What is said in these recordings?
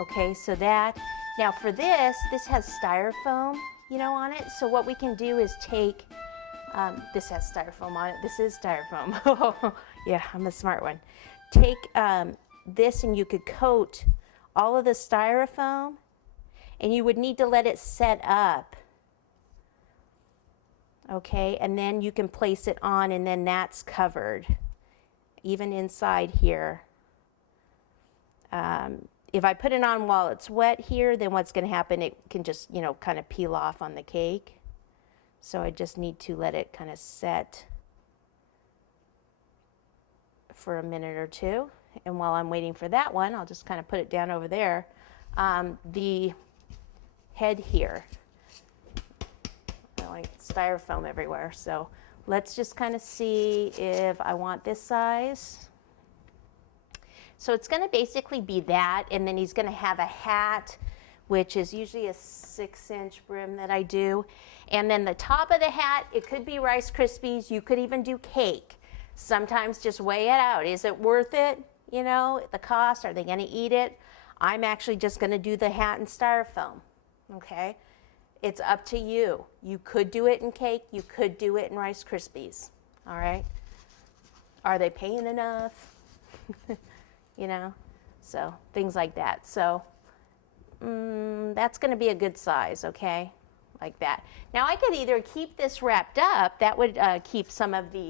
Okay, so that, now for this has styrofoam, you know, on it. So what we can do is take, this has styrofoam on it. This is styrofoam. Yeah, I'm a smart one. Take this and you could coat all of the styrofoam, and you would need to let it set up. Okay, and then you can place it on, and then that's covered, even inside here. If I put it on while it's wet here, then what's going to happen, it can just, you know, kind of peel off on the cake. So I just need to let it kind of set for a minute or two. And while I'm waiting for that one, I'll just kind of put it down over there. The head here, I like styrofoam everywhere. So let's just kind of see if I want this size. So it's going to basically be that, and then he's going to have a hat, which is usually a 6-inch brim that I do. And then the top of the hat, it could be Rice Krispies. You could even do cake. Sometimes just weigh it out. Is it worth it? You know, the cost, are they going to eat it? I'm actually just going to do the hat in styrofoam, okay? It's up to you. You could do it in cake. You could do it in Rice Krispies, all right? Are they paying enough? You know, so things like that. So that's going to be a good size, okay, like that. Now I could either keep this wrapped up. That would keep the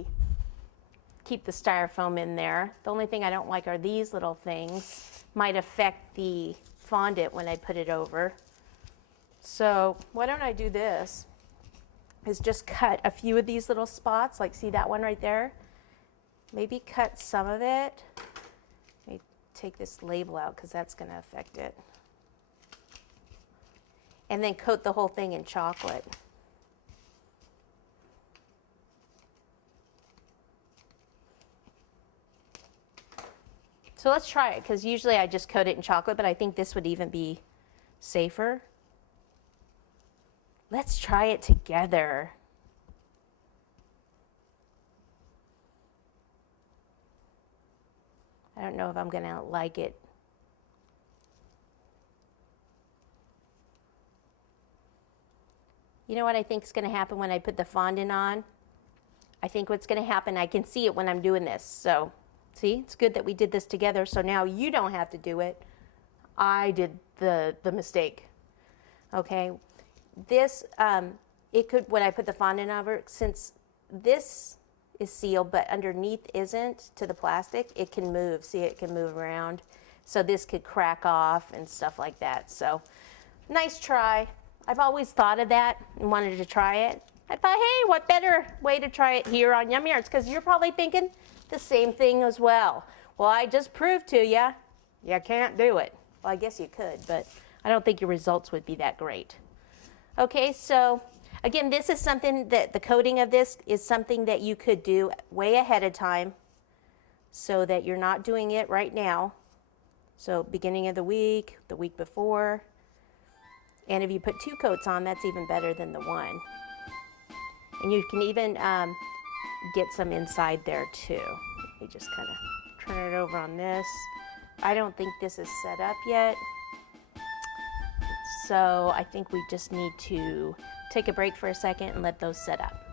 styrofoam in there. The only thing I don't like are these little things. Might affect the fondant when I put it over. So why don't I do this, is just cut a few of these little spots, like see that one right there? Maybe cut some of it. Take this label out because that's going to affect it. And then coat the whole thing in chocolate. So let's try it, because usually I just coat it in chocolate, but I think this would even be safer. Let's try it together. I don't know if I'm going to like it. You know what I think is going to happen when I put the fondant on? I think what's going to happen, I can see it when I'm doing this. So, see, it's good that we did this together. So now you don't have to do it. I did the mistake. Okay? This, it could, when I put the fondant over, since this is sealed, but underneath isn't to the plastic, it can move. See, it can move around. So this could crack off and stuff like that. So nice try. I've always thought of that and wanted to try it. I thought, hey, what better way to try it here on Yummy Arts? Because you're probably thinking the same thing as well. Well, I just proved to you, you can't do it. Well, I guess you could, but I don't think your results would be that great. Okay, so again, this is something that the coating of this is something that you could do way ahead of time so that you're not doing it right now. So beginning of the week before. And if you put 2 coats on, that's even better than the one. And you can even get some inside there too. You just kind of turn it over on this. I don't think this is set up yet. So I think we just need to take a break for a second and let those set up.